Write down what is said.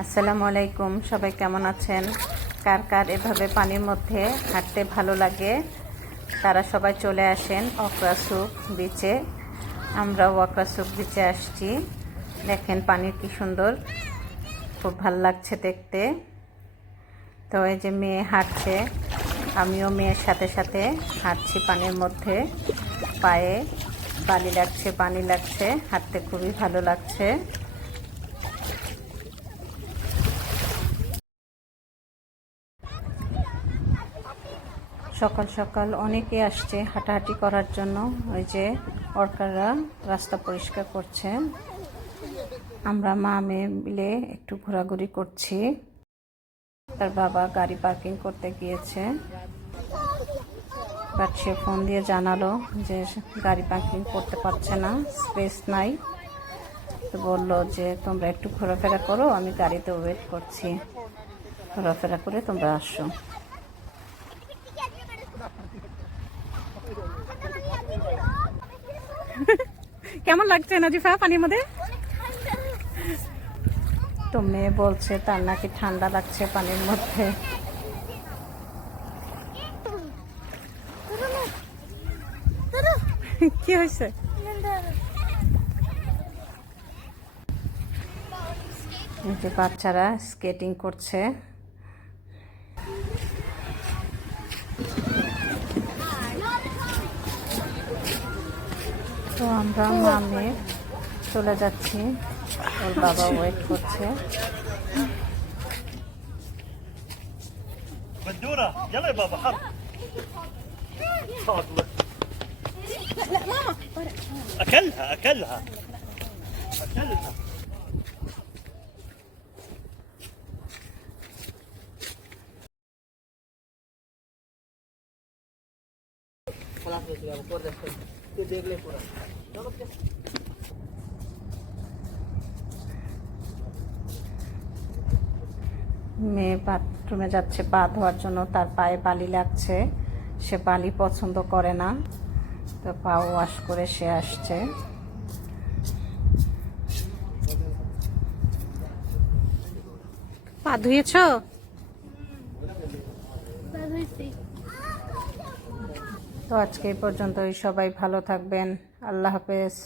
আসসালামু আলাইকুম। সবাই কেমন আছেন? কার কার এভাবে পানির মধ্যে হাঁটতে ভালো লাগে তারা সবাই চলে আসেন ওয়াকরাসুক বিচে। আমরা ওয়াকরাসুক বিচে আসছি। দেখেন পানি কি সুন্দর, খুব ভালো লাগছে দেখতে। তো এই যে মেয়ে হাঁটছে, আমিও মেয়ের সাথে সাথে হাঁটছি পানির মধ্যে। পায়ে বালি লাগছে, পানি লাগছে, হাঁটতে খুবই ভালো লাগছে। সকাল সকাল অনেকে আসছে হাঁটাহাঁটি করার জন্য। ওই যে ওয়ার্কাররা রাস্তা পরিষ্কার করছে। আমরা মা মেয়ে মিলে একটু ঘোরাঘুরি করছি। তার বাবা গাড়ি পার্কিং করতে গিয়েছে, বাট সে ফোন দিয়ে জানালো যে গাড়ি পার্কিং করতে পারছে না, স্পেস নাই। তো বললো যে তোমরা একটু ঘোরাফেরা করো, আমি গাড়িতে ওয়েট করছি, ঘোরাফেরা করে তোমরা আসো। কেমন লাগছে নাজিফা পানির মধ্যে? তো মেয়ে বলছে তার নাকি ঠান্ডা লাগছে পানির মধ্যে। কি হয়েছে? এই যে বাচ্চারা স্কেটিং করছে। তো আমরা মা মেয়ে চলে যাচ্ছি, ওর বাবা ওয়েট করছে। بدورة يلا يا بابا حر. لا ماما أكلها মেয়ে বাথরুমে যাচ্ছে পা ধোয়ার জন্য, তার পায়ে বালি লাগছে, সে বালি পছন্দ করে না, তো পা ওয়াশ করে সে আসছে। পা ধুয়েছ? তো আজকে এই পর্যন্তই, সবাই ভালো থাকবেন, আল্লাহ হাফেজ।